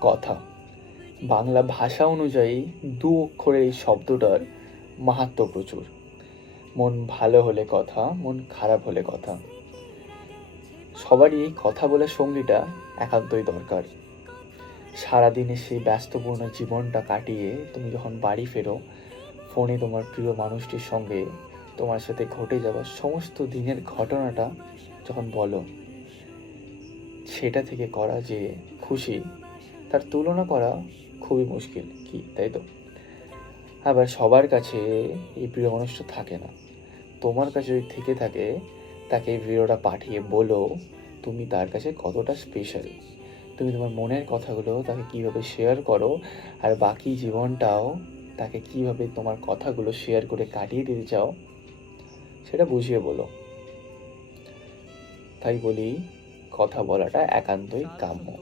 কথা। বাংলা ভাষা অনুযায়ী দু অক্ষরের এই শব্দটার মাহাত্ম্য প্রচুর। মন ভালো হলে কথা, মন খারাপ হলে কথা। সবারই এই কথা বলার সঙ্গীটা একান্তই দরকার। সারাদিনে সেই ব্যস্তপূর্ণ জীবনটা কাটিয়ে তুমি যখন বাড়ি ফেরো, ফোনে তোমার প্রিয় মানুষটির সঙ্গে তোমার সাথে ঘটে যাওয়া সমস্ত দিনের ঘটনাটা যখন বলো, সেটা থেকে করা যে খুশি, তার তুলনা করা খুবই মুশকিল, কি তাই তো? আবার সবার কাছে এই প্রিয় মানুষটা থাকে না। তোমার কাছে যদি থেকে থাকে, তাকে এই ভিডিওটা পাঠিয়ে বলো তুমি তার কাছে কতটা স্পেশাল। তুমি তোমার মনের কথাগুলো তাকে কীভাবে শেয়ার করো, আর বাকি জীবনটাও তাকে কীভাবে তোমার কথাগুলো শেয়ার করে কাটিয়ে দিতে চাও, সেটা বুঝিয়ে বলো। তাই বলি, কথা বলাটা একান্তই কাম্য।